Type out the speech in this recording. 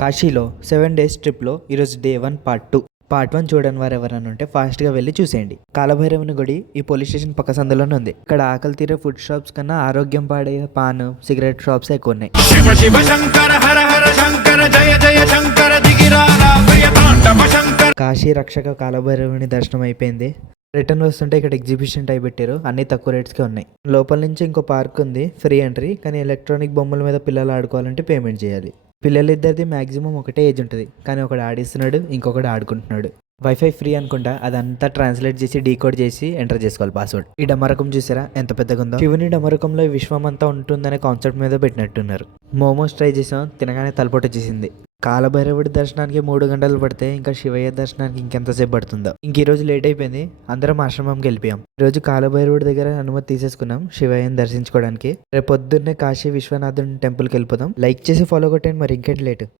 కాశీలో 7 డేస్ ట్రిప్లో ఈరోజు డే 1 పార్ట్ 2. పార్ట్ 1 చూడని వారు ఎవరైనా ఉంటే ఫాస్ట్గా వెళ్ళి చూసేయండి. కాలభైరవుని గుడి ఈ పోలీస్ స్టేషన్ పక్క సందులోనే ఉంది. ఇక్కడ ఆకలి తీరే ఫుడ్ షాప్స్ కన్నా ఆరోగ్యం పాడే పాన్ సిగరెట్ షాప్స్ ఎక్కువ ఉన్నాయి. శివ శివ శంకర హర హర శంకర జయ జయ శంకర దిగిరారా ప్రియ తాండవ శంకర. కాశీ రక్షక కాలభైరవుని దర్శనం అయిపోయింది. రిటర్న్ వస్తుంటే ఇక్కడ ఎగ్జిబిషన్ టైప్ పెట్టారు. అన్ని తక్కువ రేట్స్కే ఉన్నాయి. లోపల నుంచి ఇంకో పార్క్ ఉంది, ఫ్రీ ఎంట్రీ. కానీ ఎలక్ట్రానిక్ బొమ్మల మీద పిల్లలు ఆడుకోవాలంటే పేమెంట్ చేయాలి. పిల్లలిద్దరిది మ్యాక్సిమం ఒకటే ఏజ్ ఉంటుంది, కానీ ఒకడు ఆడిస్తున్నాడు, ఇంకొకడు ఆడుకుంటున్నాడు. వైఫై ఫ్రీ అనుకుంటా. అదంతా ట్రాన్స్లేట్ చేసి డీకోడ్ చేసి ఎంటర్ చేసుకోవాలి పాస్వర్డ్. ఈ డమరకం చూసారా ఎంత పెద్దగా ఉందో. శివుని డమరకంలో ఈ విశ్వం అంతా ఉంటుందనే కాన్సెప్ట్ మీద పెట్టినట్టున్నారు. మోమోస్ ట్రై చేసాం, తినగానే తలపోటు వచ్చేసింది. కాలభైరవుడి దర్శనానికి 3 గంటలు పడితే ఇంకా శివయ్య దర్శనానికి ఇంకెంతసేపు పడుతుందో. ఈ రోజు లేట్ అయిపోయింది. అందరం ఆశ్రమంకి వెళ్ళిపోయాం. ఈ రోజు కాలభైరవుడి దగ్గర అనుమతి తీసేసుకున్నాం శివయ్యని దర్శించుకోవడానికి. రేపు పొద్దున్నే కాశీ విశ్వనాథుని టెంపుల్కి వెళ్ళిపోదాం. లైక్ చేసి ఫాలో కొట్టండి, మరి ఇంకేంటి లేట్.